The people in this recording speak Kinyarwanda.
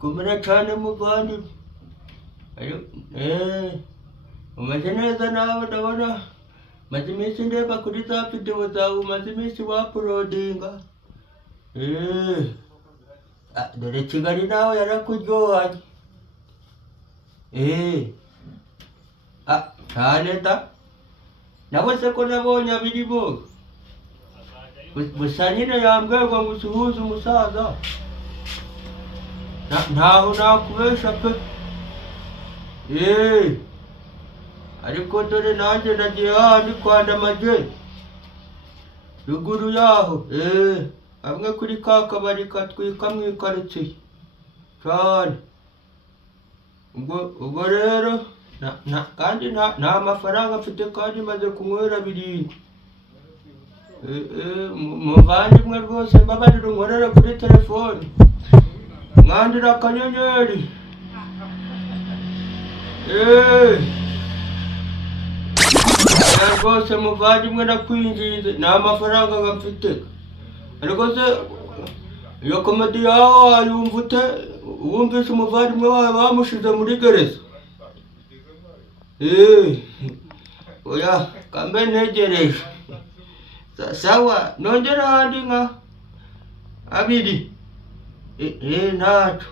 komera cyane muvandimwe. Umeze neza nawe ndabona maze iminsi ndeba kuri za video zawe umaze iminsi wapulodinga. Dore Kigali nawe yarakuryohanye. Cyane da. Nawe se ko nabonye abirimo. Gusa nyine yambwiye ngo ngusuhuze umusaza. Ntaho nakubesha pe. Ariko dore nanjye nagiye handi kwa Ndamage. Ruguru yaho. Hamwe kuri ka kabari katwika mu ikaritsiye. Cyane. Ubwo rero kandi nta mafaranga mfite kandi maze kunywera birindwi. Muvandimwe rwose mbabarira unkorere kuri telefone. Mwandira akanyenyeri. Rwose muvandimwe nakwinginze nta mafaranga mfite. Ariko se iyo komedi yawe wayumva ute? Wumvise umuvandimwe wawe bamushize muri gereza? Oya kambe ntegereje. Sawa nongera handi nka abiri. Ntacyo